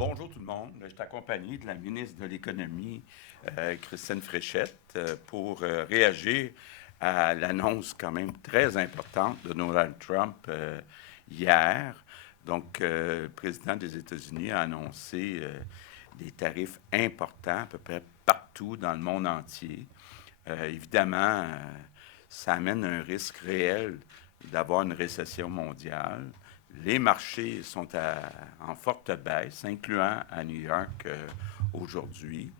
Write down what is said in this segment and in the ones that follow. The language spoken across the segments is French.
Bonjour tout le monde. Je suis accompagné de la ministre de l'Économie, Christine Fréchette, pour réagir à l'annonce quand même très importante de Donald Trump hier. Donc, le président des États-Unis a annoncé des tarifs importants à peu près partout dans le monde entier. Évidemment, ça amène un risque réel d'avoir une récession mondiale. Les marchés sont en forte baisse, incluant à New York aujourd'hui.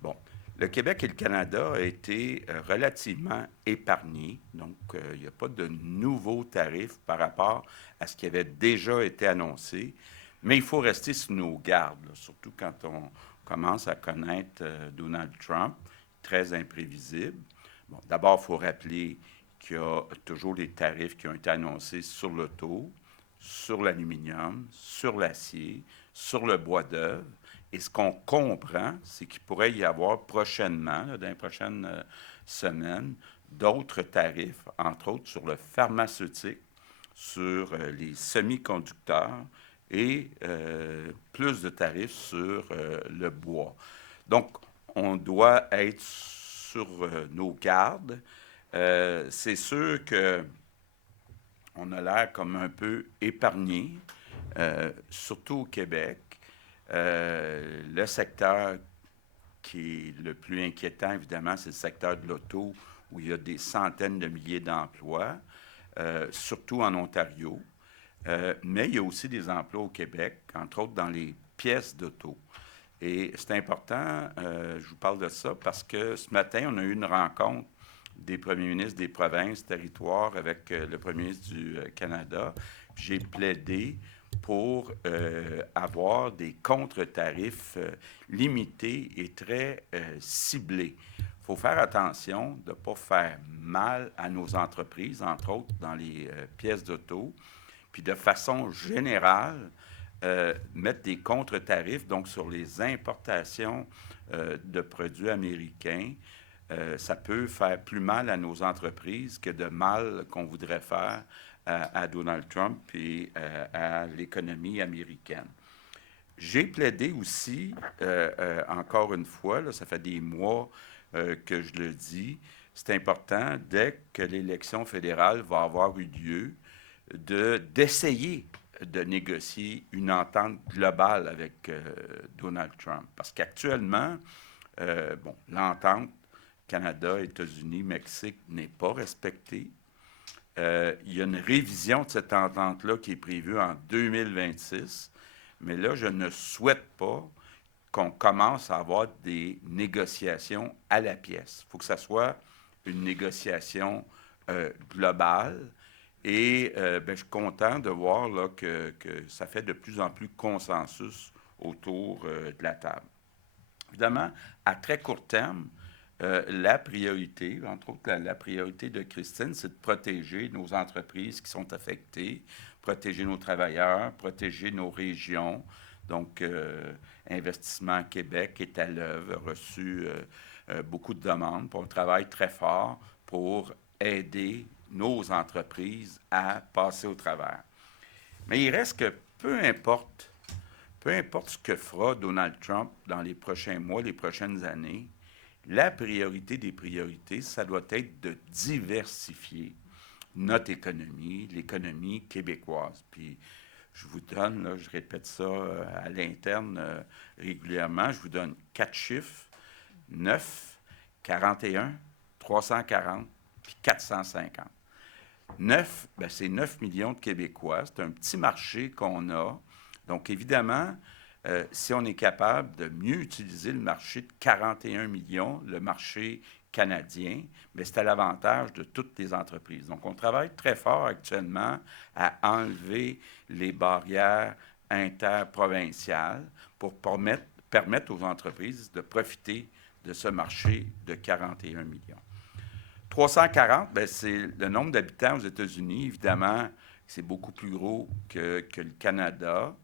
Bon, le Québec et le Canada ont été relativement épargnés, donc il n'y a pas de nouveaux tarifs par rapport à ce qui avait déjà été annoncé, mais il faut rester sur nos gardes, là, surtout quand on commence à connaître Donald Trump, très imprévisible. Bon, d'abord, il faut rappeler qu'il y a toujours les tarifs qui ont été annoncés sur l'auto, sur l'aluminium, sur l'acier, sur le bois d'œuvre. Et ce qu'on comprend, c'est qu'il pourrait y avoir prochainement, là, dans les prochaines semaines, d'autres tarifs, entre autres sur le pharmaceutique, sur les semi-conducteurs et plus de tarifs sur le bois. Donc, on doit être sur nos gardes. C'est sûr que on a l'air comme un peu épargné, surtout au Québec. Le secteur qui est le plus inquiétant, évidemment, c'est le secteur de l'auto, où il y a des centaines de milliers d'emplois, surtout en Ontario. Mais il y a aussi des emplois au Québec, entre autres dans les pièces d'auto. Et c'est important, je vous parle de ça, parce que ce matin, on a eu une rencontre des premiers ministres des provinces, territoires, avec le premier ministre du Canada. J'ai plaidé pour avoir des contre-tarifs limités et très ciblés. Il faut faire attention de ne pas faire mal à nos entreprises, entre autres dans les pièces d'auto, puis de façon générale, mettre des contre-tarifs donc sur les importations de produits américains. Ça peut faire plus mal à nos entreprises que de mal qu'on voudrait faire à Donald Trump et à l'économie américaine. J'ai plaidé aussi, encore une fois, là, ça fait des mois que je le dis, c'est important, dès que l'élection fédérale va avoir eu lieu, d'essayer de négocier une entente globale avec Donald Trump. Parce qu'actuellement, bon, l'entente Canada, États-Unis, Mexique n'est pas respectée. Il y a une révision de cette entente-là qui est prévue en 2026. Mais là, je ne souhaite pas qu'on commence à avoir des négociations à la pièce. Il faut que ça soit une négociation globale. Et ben, je suis content de voir là, que ça fait de plus en plus consensus autour de la table. Évidemment, à très court terme, la priorité, entre autres la priorité de Christine, c'est de protéger nos entreprises qui sont affectées, protéger nos travailleurs, protéger nos régions. Donc, Investissement Québec est à l'œuvre, a reçu beaucoup de demandes. Puis on travaille très fort pour aider nos entreprises à passer au travers. Mais il reste que peu importe ce que fera Donald Trump dans les prochains mois, les prochaines années, la priorité des priorités, ça doit être de diversifier notre économie, l'économie québécoise. Puis je vous donne, là, je répète ça à l'interne régulièrement, je vous donne 4 chiffres: 9, 41, 340, puis 450. 9, ben c'est 9 millions de Québécois. C'est un petit marché qu'on a. Donc, évidemment, si on est capable de mieux utiliser le marché de 41 millions, le marché canadien, mais c'est à l'avantage de toutes les entreprises. Donc, on travaille très fort actuellement à enlever les barrières interprovinciales pour permettre aux entreprises de profiter de ce marché de 41 millions. 340, ben, c'est le nombre d'habitants aux États-Unis. Évidemment, c'est beaucoup plus gros que le Canada.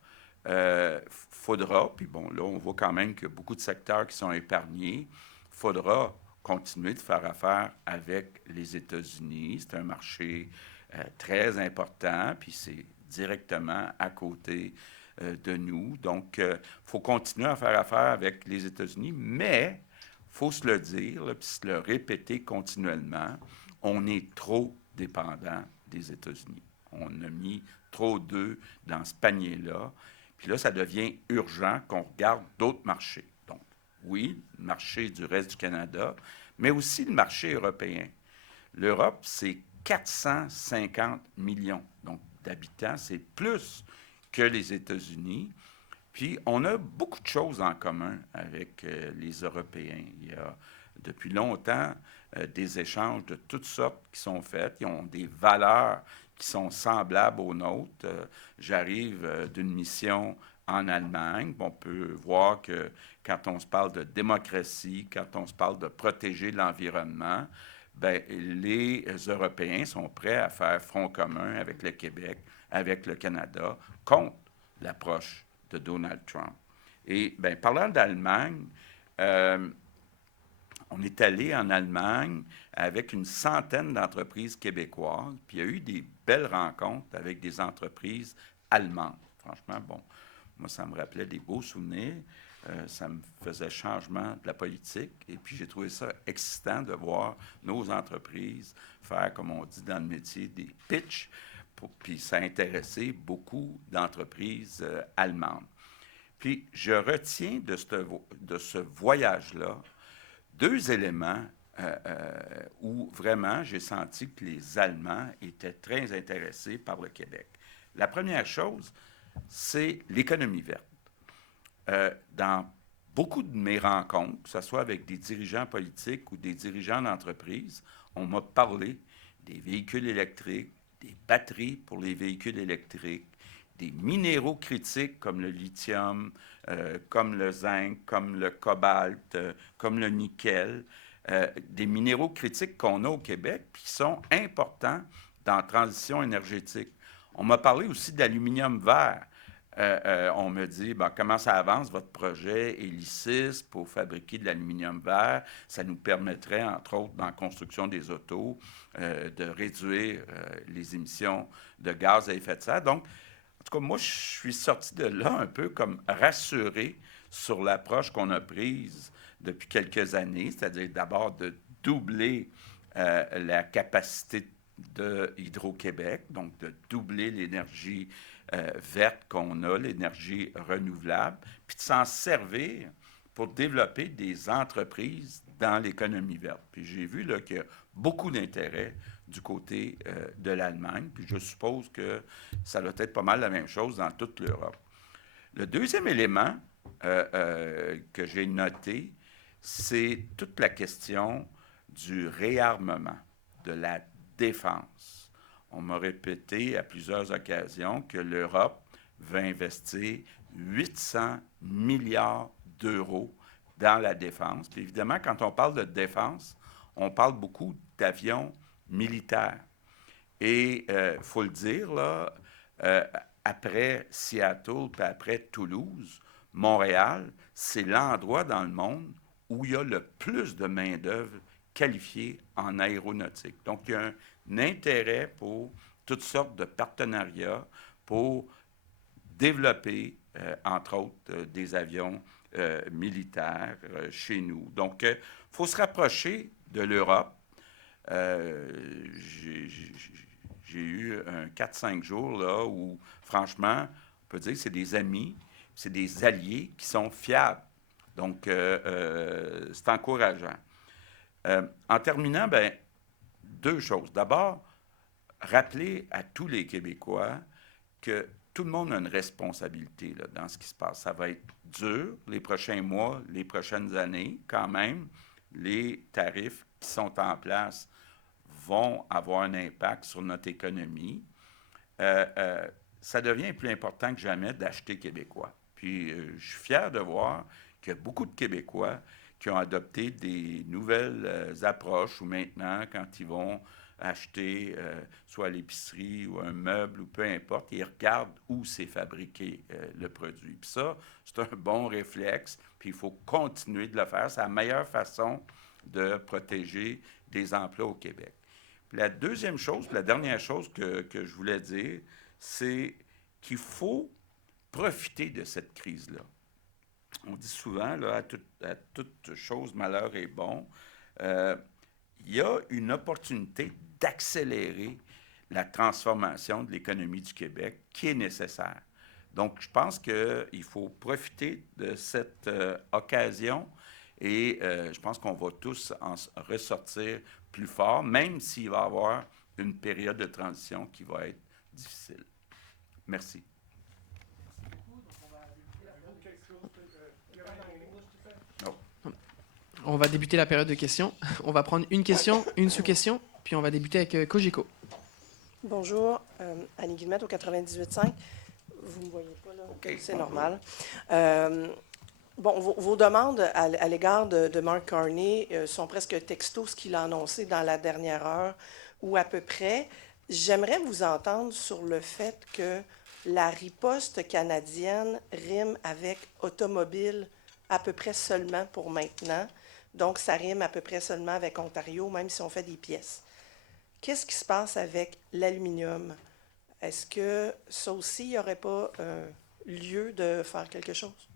Faudra, puis bon, là, on voit quand même qu'il y a beaucoup de secteurs qui sont épargnés. Faudra continuer de faire affaire avec les États-Unis. C'est un marché très important, puis c'est directement à côté de nous. Donc, il faut continuer à faire affaire avec les États-Unis, mais il faut se le dire, là, puis se le répéter continuellement, on est trop dépendant des États-Unis. On a mis trop d'œufs dans ce panier-là. Puis là, ça devient urgent qu'on regarde d'autres marchés. Donc, oui, le marché du reste du Canada, mais aussi le marché européen. L'Europe, c'est 450 millions donc, d'habitants. C'est plus que les États-Unis. Puis, on a beaucoup de choses en commun avec les Européens. Il y a depuis longtemps des échanges de toutes sortes qui sont faits. Ils ont des valeurs qui sont semblables aux nôtres. J'arrive d'une mission en Allemagne. On peut voir que quand on se parle de démocratie, quand on se parle de protéger l'environnement, ben, les Européens sont prêts à faire front commun avec le Québec, avec le Canada, contre l'approche de Donald Trump. Et bien, parlant d'Allemagne, on est allé en Allemagne avec une centaine d'entreprises québécoises, puis il y a eu des belles rencontres avec des entreprises allemandes. Franchement, bon, moi, ça me rappelait des beaux souvenirs. Ça me faisait changement de la politique. Et puis, j'ai trouvé ça excitant de voir nos entreprises faire, comme on dit dans le métier, des pitchs. Puis, ça a intéressé beaucoup d'entreprises allemandes. Puis, je retiens de ce voyage-là deux éléments où vraiment j'ai senti que les Allemands étaient très intéressés par le Québec. La première chose, c'est l'économie verte. Dans beaucoup de mes rencontres, que ce soit avec des dirigeants politiques ou des dirigeants d'entreprise, on m'a parlé des véhicules électriques, des batteries pour les véhicules électriques, des minéraux critiques comme le lithium, comme le zinc, comme le cobalt, comme le nickel, des minéraux critiques qu'on a au Québec qui sont importants dans la transition énergétique. On m'a parlé aussi d'aluminium vert. On me dit, bon, comment ça avance votre projet Hélicis pour fabriquer de l'aluminium vert? Ça nous permettrait, entre autres, dans la construction des autos, de réduire les émissions de gaz à effet de serre. Donc, en tout cas, moi, je suis sorti de là un peu comme rassuré sur l'approche qu'on a prise depuis quelques années, c'est-à-dire d'abord de doubler la capacité de Hydro-Québec, donc de doubler l'énergie verte qu'on a, l'énergie renouvelable, puis de s'en servir pour développer des entreprises dans l'économie verte. Puis j'ai vu là, qu'il y a beaucoup d'intérêt du côté de l'Allemagne, puis je suppose que ça doit être pas mal la même chose dans toute l'Europe. Le deuxième élément que j'ai noté, c'est toute la question du réarmement, de la défense. On m'a répété à plusieurs occasions que l'Europe va investir 800 milliards d'euros dans la défense. Puis évidemment, quand on parle de défense, on parle beaucoup d'avions militaires. Et il faut le dire, là, après Seattle puis après Toulouse, Montréal, c'est l'endroit dans le monde où il y a le plus de main-d'œuvre qualifiée en aéronautique. Donc, il y a un intérêt pour toutes sortes de partenariats pour développer, entre autres, des avions militaires chez nous. Donc, il faut se rapprocher de l'Europe. J'ai eu un 4-5 jours là, où, franchement, on peut dire que c'est des amis, c'est des alliés qui sont fiables. Donc, c'est encourageant. En terminant, ben, deux choses. D'abord, rappeler à tous les Québécois que tout le monde a une responsabilité là, dans ce qui se passe. Ça va être dur les prochains mois, les prochaines années, quand même. Les tarifs qui sont en place vont avoir un impact sur notre économie. Ça devient plus important que jamais d'acheter québécois. Puis, je suis fier de voir qu'il y a beaucoup de Québécois qui ont adopté des nouvelles approches où maintenant, quand ils vont acheter soit à l'épicerie ou un meuble ou peu importe, ils regardent où c'est fabriqué le produit. Puis ça, c'est un bon réflexe, puis il faut continuer de le faire. C'est la meilleure façon de protéger des emplois au Québec. Puis la deuxième chose, puis la dernière chose que je voulais dire, c'est qu'il faut profiter de cette crise-là. On dit souvent, là, à toute chose, malheur est bon. Il y a une opportunité d'accélérer la transformation de l'économie du Québec qui est nécessaire. Donc, je pense qu'il faut profiter de cette occasion et je pense qu'on va tous en ressortir plus fort, même s'il va y avoir une période de transition qui va être difficile. Merci. On va débuter la période de questions. On va prendre une question, une sous-question, puis on va débuter avec Cogeco. Bonjour, Annie Guillemette au 98.5. Vous ne me voyez pas, là? Okay, c'est normal. Bon, vos demandes à l'égard de Mark Carney sont presque texto ce qu'il a annoncé dans la dernière heure ou à peu près. J'aimerais vous entendre sur le fait que la riposte canadienne rime avec automobile à peu près seulement pour maintenant. Donc, ça rime à peu près seulement avec Ontario, même si on fait des pièces. Qu'est-ce qui se passe avec l'aluminium? Est-ce que ça aussi, il n'y aurait pas lieu de faire quelque chose?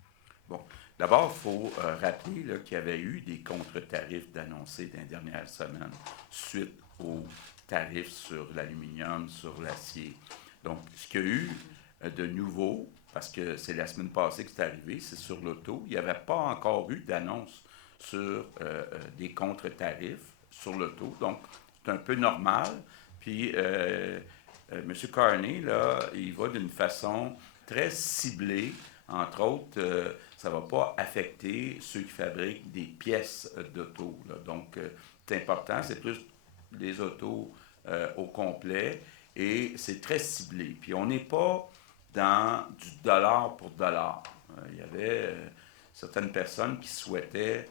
Bon, d'abord, il faut rappeler là, qu'il y avait eu des contre-tarifs d'annoncés dans les dernières semaines suite aux tarifs sur l'aluminium, sur l'acier. Donc, ce qu'il y a eu de nouveau, parce que c'est la semaine passée que c'est arrivé, c'est sur l'auto. Il n'y avait pas encore eu d'annonce sur des contre-tarifs sur l'auto. Donc, c'est un peu normal. Puis, M. Carney, là, il va d'une façon très ciblée. Entre autres, ça ne va pas affecter ceux qui fabriquent des pièces d'auto. Là. Donc, c'est important. C'est plus les autos au complet. Et c'est très ciblé. Puis, on n'est pas dans du dollar pour dollar. Il y avait certaines personnes qui souhaitaient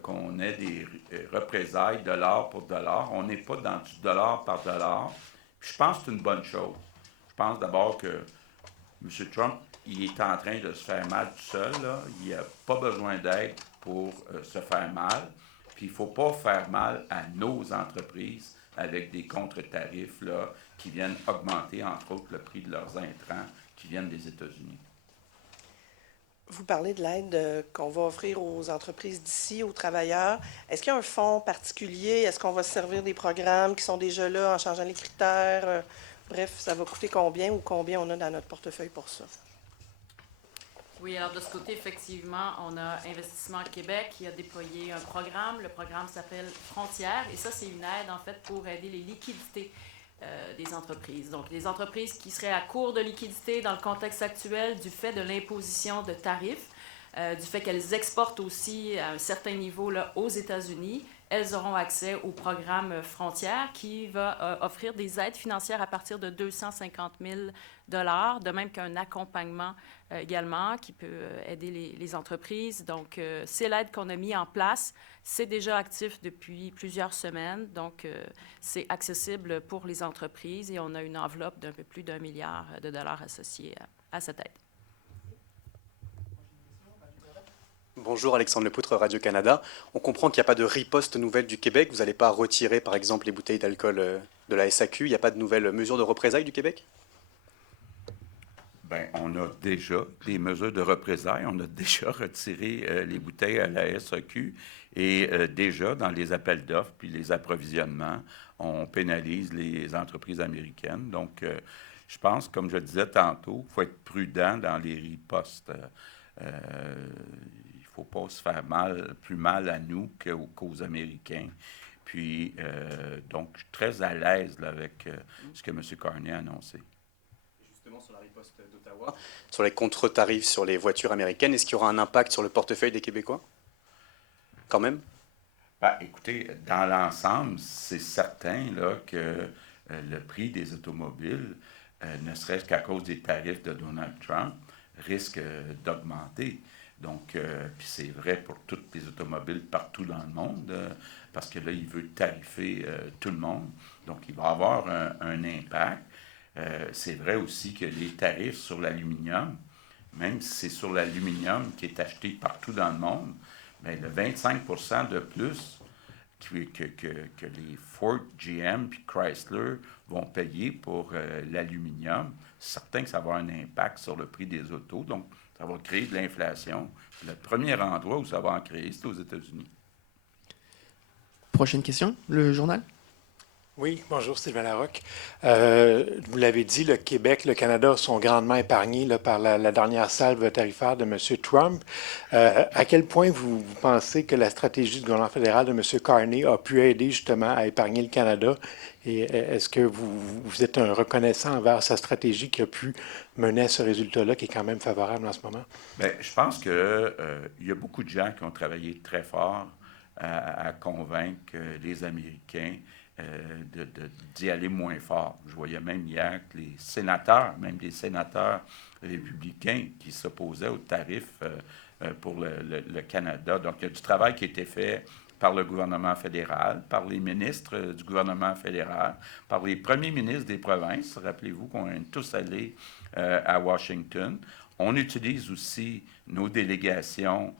qu'on ait des représailles dollar pour dollar. On n'est pas dans du dollar par dollar. Puis je pense que c'est une bonne chose. Je pense d'abord que M. Trump, il est en train de se faire mal tout seul. Là. Il n'a pas besoin d'aide pour se faire mal. Puis il ne faut pas faire mal à nos entreprises avec des contre-tarifs là, qui viennent augmenter, entre autres, le prix de leurs intrants qui viennent des États-Unis. Vous parlez de l'aide qu'on va offrir aux entreprises d'ici, aux travailleurs. Est-ce qu'il y a un fonds particulier? Est-ce qu'on va se servir des programmes qui sont déjà là en changeant les critères? Bref, ça va coûter combien ou combien on a dans notre portefeuille pour ça? Oui, alors de ce côté, effectivement, on a Investissement Québec qui a déployé un programme. Le programme s'appelle Frontières et ça, c'est une aide, en fait, pour aider les liquidités des entreprises. Donc, les entreprises qui seraient à court de liquidité dans le contexte actuel du fait de l'imposition de tarifs, du fait qu'elles exportent aussi à un certain niveau là, aux États-Unis, elles auront accès au programme Frontières qui va offrir des aides financières à partir de 250 000 $, de même qu'un accompagnement également qui peut aider les entreprises. Donc, c'est l'aide qu'on a mis en place. C'est déjà actif depuis plusieurs semaines. Donc, c'est accessible pour les entreprises et on a une enveloppe d'un peu plus d'1 milliard de dollars associée à cette aide. Bonjour, Alexandre Lepoutre, Radio-Canada. On comprend qu'il n'y a pas de riposte nouvelle du Québec. Vous n'allez pas retirer, par exemple, les bouteilles d'alcool de la SAQ. Il n'y a pas de nouvelles mesures de représailles du Québec? Bien, on a déjà des mesures de représailles. On a déjà retiré les bouteilles à la SAQ et déjà, dans les appels d'offres puis les approvisionnements, on pénalise les entreprises américaines. Donc, je pense, comme je le disais tantôt, il faut être prudent dans les ripostes. Il ne faut pas se faire plus mal à nous qu'aux Américains. Puis, donc, je suis très à l'aise là, avec ce que M. Carney a annoncé. Justement, sur la riposte d'Ottawa, sur les contre-tarifs sur les voitures américaines, est-ce qu'il y aura un impact sur le portefeuille des Québécois? Quand même? Ben, écoutez, dans l'ensemble, c'est certain là, que le prix des automobiles, ne serait-ce qu'à cause des tarifs de Donald Trump, risque d'augmenter. Donc, puis c'est vrai pour toutes les automobiles partout dans le monde, parce que là, il veut tarifer tout le monde. Donc, il va avoir un impact. C'est vrai aussi que les tarifs sur l'aluminium, même si c'est sur l'aluminium qui est acheté partout dans le monde, bien, le 25% de plus que les Ford, GM puis Chrysler vont payer pour l'aluminium, c'est certain que ça va avoir un impact sur le prix des autos. Donc, ça va créer de l'inflation. Le premier endroit où ça va en créer, c'est aux États-Unis. Prochaine question, le journal. Oui, bonjour Sylvain Larocque. Vous l'avez dit, le Québec, le Canada sont grandement épargnés là, par la dernière salve tarifaire de M. Trump. À quel point vous pensez que la stratégie du gouvernement fédéral de M. Carney a pu aider justement à épargner le Canada? Et est-ce que vous êtes un reconnaissant envers sa stratégie qui a pu mener à ce résultat-là qui est quand même favorable en ce moment? Bien, je pense qu'il y a beaucoup de gens qui ont travaillé très fort à convaincre les Américains d'y aller moins fort. Je voyais même hier que les sénateurs, même des sénateurs républicains qui s'opposaient aux tarifs pour le Canada. Donc, il y a du travail qui a été fait par le gouvernement fédéral, par les ministres du gouvernement fédéral, par les premiers ministres des provinces. Rappelez-vous qu'on est tous allés à Washington. On utilise aussi nos délégations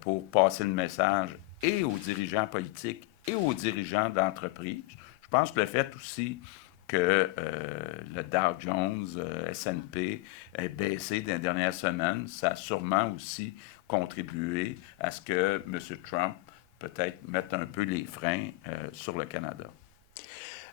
pour passer le message et aux dirigeants politiques et aux dirigeants d'entreprise. Je pense que le fait aussi que le Dow Jones, S&P ait baissé dans les dernières semaines, ça a sûrement aussi contribué à ce que M. Trump peut-être mette un peu les freins sur le Canada.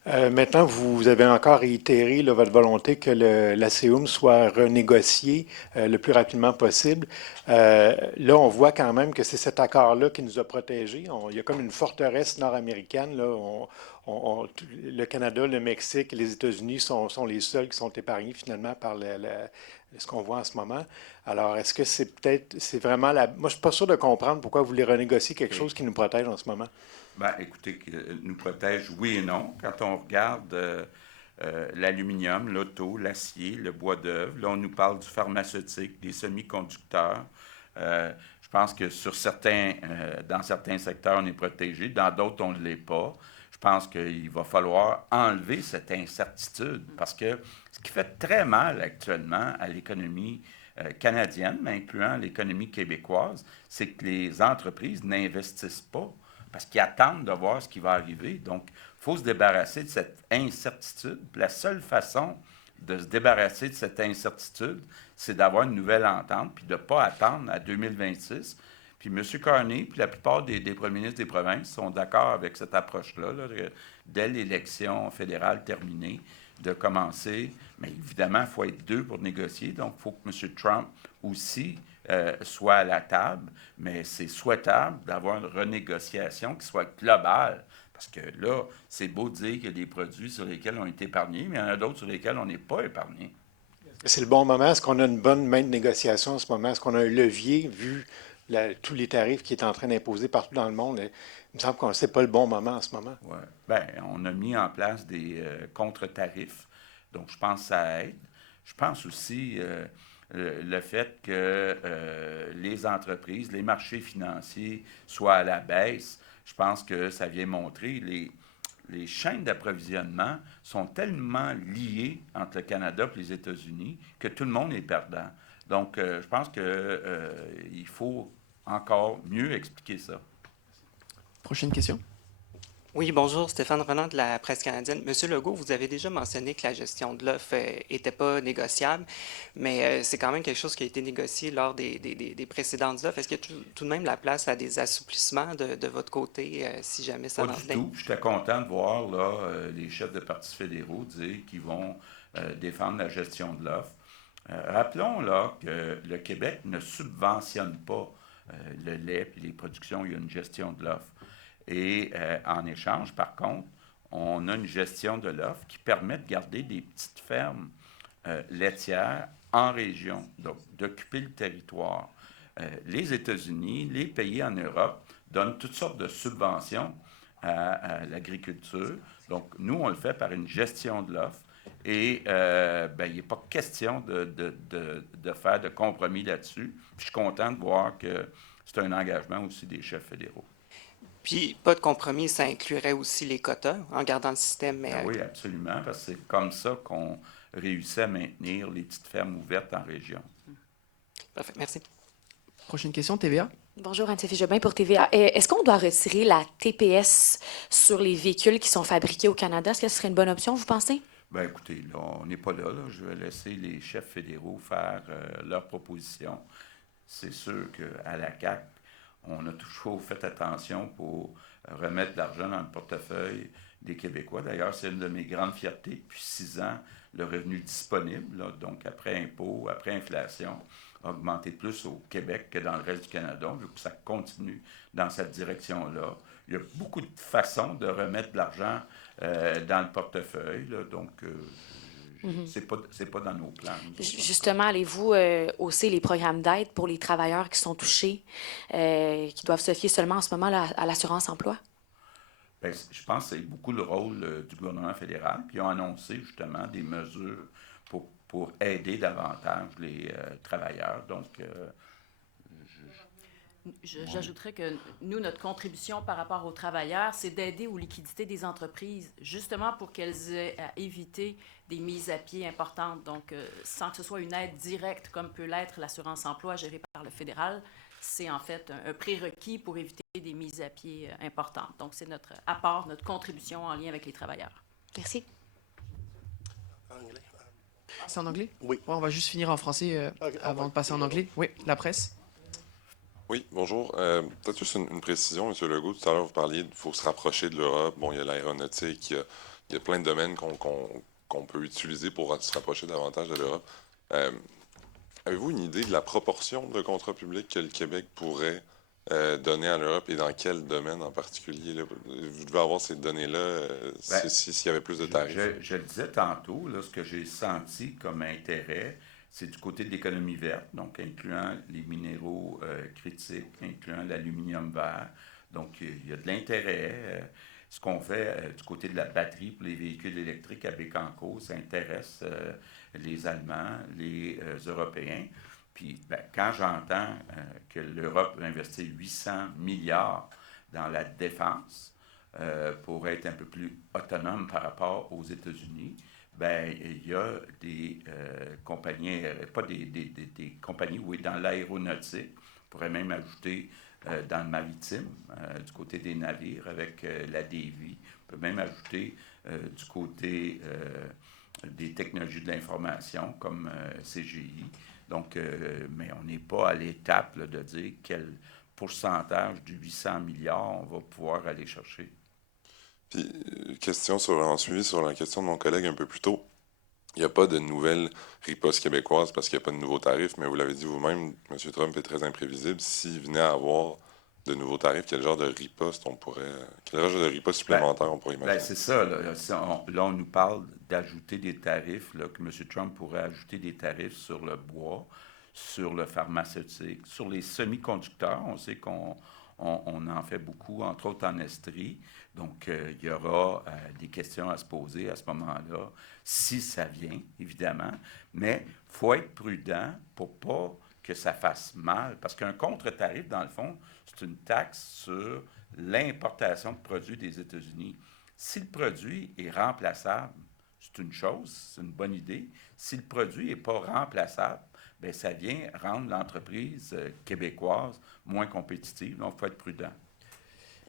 Maintenant, vous avez encore réitéré là, votre volonté que l'ACUM soit renégocié le plus rapidement possible. Là, on voit quand même que c'est cet accord-là qui nous a protégés. Il y a comme une forteresse nord-américaine. Là, le Canada, le Mexique et les États-Unis sont les seuls qui sont épargnés finalement par ce qu'on voit en ce moment. Alors, est-ce que c'est vraiment la... Moi, je ne suis pas sûr de comprendre pourquoi vous voulez renégocier quelque chose qui nous protège en ce moment. Bien, écoutez, nous protège, oui et non. Quand on regarde l'aluminium, l'auto, l'acier, le bois d'œuvre, là, on nous parle du pharmaceutique, des semi-conducteurs. Je pense que dans certains secteurs, on est protégé, dans d'autres, on ne l'est pas. Je pense qu'il va falloir enlever cette incertitude parce que ce qui fait très mal actuellement à l'économie canadienne, mais incluant l'économie québécoise, c'est que les entreprises n'investissent pas parce qu'ils attendent de voir ce qui va arriver. Donc, il faut se débarrasser de cette incertitude. La seule façon de se débarrasser de cette incertitude, c'est d'avoir une nouvelle entente, puis de ne pas attendre à 2026. Puis M. Carney, puis la plupart des premiers ministres des provinces sont d'accord avec cette approche-là, là, dès l'élection fédérale terminée, de commencer. Mais évidemment, il faut être deux pour négocier. Donc, il faut que M. Trump aussi soit à la table, mais c'est souhaitable d'avoir une renégociation qui soit globale. Parce que là, c'est beau de dire qu'il y a des produits sur lesquels on est épargné, mais il y en a d'autres sur lesquels on n'est pas épargné. C'est le bon moment. Est-ce qu'on a une bonne main de négociation en ce moment? Est-ce qu'on a un levier, vu tous les tarifs qui est en train d'imposer partout dans le monde? Il me semble que ce n'est pas le bon moment en ce moment. Oui. Bien, on a mis en place des contre-tarifs. Donc, je pense que ça aide. Je pense aussi le fait que les entreprises, les marchés financiers soient à la baisse. Je pense que ça vient montrer les chaînes d'approvisionnement sont tellement liées entre le Canada et les États-Unis que tout le monde est perdant. Donc, je pense qu'il faut encore mieux expliquer ça. Prochaine question. Oui, bonjour, Stéphane Renan de la presse canadienne. Monsieur Legault, vous avez déjà mentionné que la gestion de l'offre n'était pas négociable, mais c'est quand même quelque chose qui a été négocié lors des précédentes offres. Est-ce qu'il y a tout de même la place à des assouplissements de votre côté, si jamais ça Pas en du venait? tout. J'étais content de voir là, les chefs de partis fédéraux dire qu'ils vont défendre la gestion de l'offre. Rappelons là que le Québec ne subventionne pas le lait et les productions. Il y a une gestion de l'offre. Et en échange, par contre, on a une gestion de l'offre qui permet de garder des petites fermes laitières en région, donc d'occuper le territoire. Les États-Unis, les pays en Europe donnent toutes sortes de subventions à l'agriculture. Donc, nous, on le fait par une gestion de l'offre. Et il n'est pas question de faire de compromis là-dessus. Puis, je suis content de voir que c'est un engagement aussi des chefs fédéraux. Puis, pas de compromis, ça inclurait aussi les quotas en gardant le système. Mais, oui, absolument, parce que c'est comme ça qu'on réussit à maintenir les petites fermes ouvertes en région. Parfait, merci. Prochaine question, TVA. Bonjour, Anne-Sophie Jobin pour TVA. Est-ce qu'on doit retirer la TPS sur les véhicules qui sont fabriqués au Canada? Est-ce que ce serait une bonne option, vous pensez? Ben écoutez, là, on n'est pas là. Je vais laisser les chefs fédéraux faire leurs propositions. C'est sûr qu'à la CAQ, on a toujours fait attention pour remettre de l'argent dans le portefeuille des Québécois. D'ailleurs, c'est une de mes grandes fiertés. Depuis 6 ans, le revenu disponible, là, donc après impôt, après inflation, a augmenté plus au Québec que dans le reste du Canada. On veut que ça continue dans cette direction-là. Il y a beaucoup de façons de remettre de l'argent dans le portefeuille, là, donc c'est pas dans nos plans. Justement, allez-vous hausser les programmes d'aide pour les travailleurs qui sont touchés, qui doivent se fier seulement en ce moment à l'assurance-emploi? Bien, je pense que c'est beaucoup le rôle du gouvernement fédéral. Puis ils ont annoncé justement des mesures pour aider davantage les travailleurs. Donc, J'ajouterais que nous, notre contribution par rapport aux travailleurs, c'est d'aider aux liquidités des entreprises, justement pour qu'elles aient à éviter des mises à pied importantes. Donc, sans que ce soit une aide directe, comme peut l'être l'assurance-emploi gérée par le fédéral, c'est en fait un prérequis pour éviter des mises à pied importantes. Donc, c'est notre apport, notre contribution en lien avec les travailleurs. Merci. C'est en anglais? Oui. Ouais, on va juste finir en français Ok, avant de passer en anglais. Oui, la presse. Oui, bonjour. Peut-être juste une précision, M. Legault. Tout à l'heure, vous parliez qu'il faut se rapprocher de l'Europe. Bon, il y a l'aéronautique, il y a plein de domaines qu'on peut utiliser pour se rapprocher davantage de l'Europe. Avez-vous une idée de la proportion de contrats publics que le Québec pourrait donner à l'Europe et dans quel domaine en particulier, là? Vous devez avoir ces données-là s'il y avait plus de tarifs. Je le disais tantôt, là, ce que j'ai senti comme intérêt, c'est du côté de l'économie verte, donc incluant les minéraux critiques, incluant l'aluminium vert. Donc, il y a de l'intérêt. Ce qu'on fait du côté de la batterie pour les véhicules électriques à Bécancour, ça intéresse les Allemands, les Européens. Puis, quand j'entends que l'Europe va investir 800 milliards dans la défense pour être un peu plus autonome par rapport aux États-Unis, il y a des compagnies, pas des compagnies, oui, dans l'aéronautique, on pourrait même ajouter dans le maritime, du côté des navires avec la Davy, on peut même ajouter du côté des technologies de l'information comme CGI. Donc, mais on n'est pas à l'étape là, de dire quel pourcentage du 800 milliards on va pouvoir aller chercher. Puis, en suivi sur la question de mon collègue un peu plus tôt. Il n'y a pas de nouvelle riposte québécoise parce qu'il n'y a pas de nouveaux tarifs, mais vous l'avez dit vous-même, M. Trump est très imprévisible. S'il venait à avoir de nouveaux tarifs, quel genre de riposte supplémentaire on pourrait imaginer? C'est ça. Là, on nous parle d'ajouter des tarifs, là, que M. Trump pourrait ajouter des tarifs sur le bois, sur le pharmaceutique, sur les semi-conducteurs. On sait qu'on en fait beaucoup, entre autres en Estrie. Donc, il y aura des questions à se poser à ce moment-là, si ça vient, évidemment. Mais il faut être prudent pour pas que ça fasse mal. Parce qu'un contre-tarif, dans le fond, c'est une taxe sur l'importation de produits des États-Unis. Si le produit est remplaçable, c'est une chose, c'est une bonne idée. Si le produit n'est pas remplaçable, ça vient rendre l'entreprise québécoise moins compétitive. Donc, il faut être prudent.